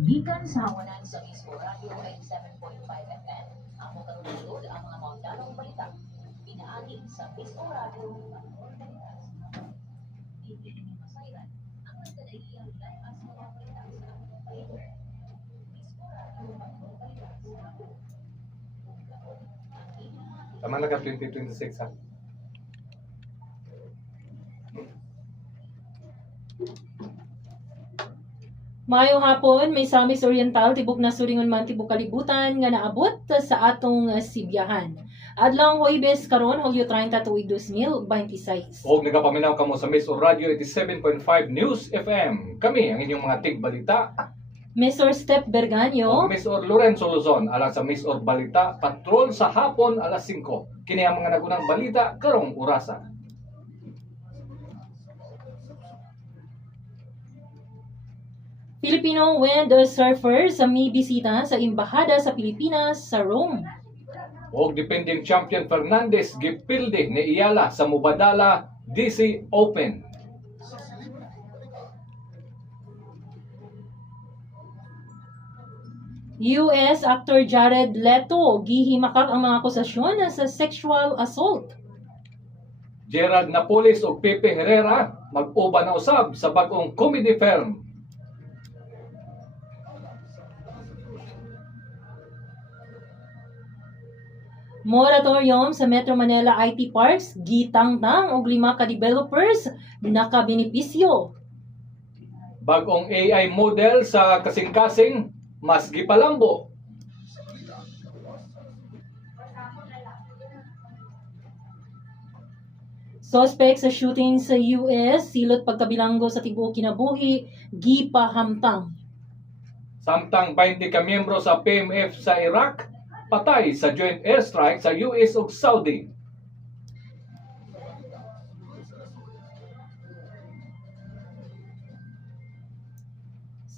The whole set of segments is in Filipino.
Gikan sa hawanan sa mismo Radio 87.5 FM. Ako karunod ang mga maundanong balita. Pinaagi sa mismo radio ang organizas. Hindi ninyo masayran ang nagkadaiyang live as mga balita sa aming paper. Mismo radio ang organizas. Tama na ka 2026 ha. Maayong hapon, may Samis Oriental, tibok na suringon man tibok kalibutan nga naabot sa atong Sibiyahan. Adlong Huwebes karon Hulyo 30 tuig 2026. O nagapaminaw kamo sa Miss Radio 87.5 News FM. Kami ang inyong mga tigbalita. Mr. Step O Berganyo, Miss Lorenzo Luzon alang sa Miss Balita, patrol sa hapon alas 5. Kini ang mga nagunang balita karong orasa. Filipino wind surfers may bisita sa Embahada sa Pilipinas sa Rome. O defending champion Fernandez gipilde ni Iyala sa Mubadala DC Open. US actor Jared Leto gihimakak ang mga akusasyon sa sexual assault. Gerald Napoles o Pepe Herrera mag-uban na usab sa bagong comedy film. Moratorium sa Metro Manila IT Parks gitangtang og 5 ka developers nakabenepisyo. Bagong AI model sa kasing-kasing mas gipalambo. Suspect sa shooting sa US silot pagkabilanggo sa tibuok kinabuhi gipahamtang. Samtang 20 ka miyembro sa PMF sa Iraq patay sa joint airstrike sa US ug Saudi.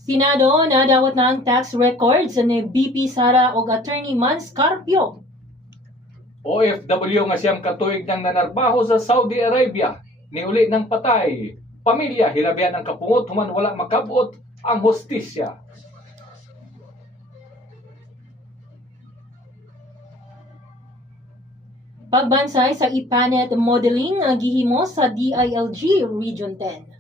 Senado nadawat na ang tax records ni BP Sara ug Attorney Mans Carpio. OFW nga siyang katuig nang nanarbaho sa Saudi Arabia niuli ng patay. Pamilya hilabihan ang kapungot human wala makabot ang hustisya. Pagbansay sa IPANET modeling ang gihimo sa DILG Region 10.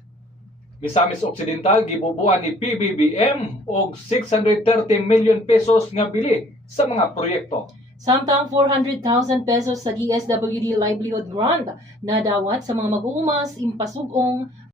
Misamis Occidental gibubuan ni PBBM og 630 million pesos nga bili sa mga proyekto. Samtang 400,000 pesos sa DSWD Livelihood Grant nadawat sa mga mag-uumas impasugong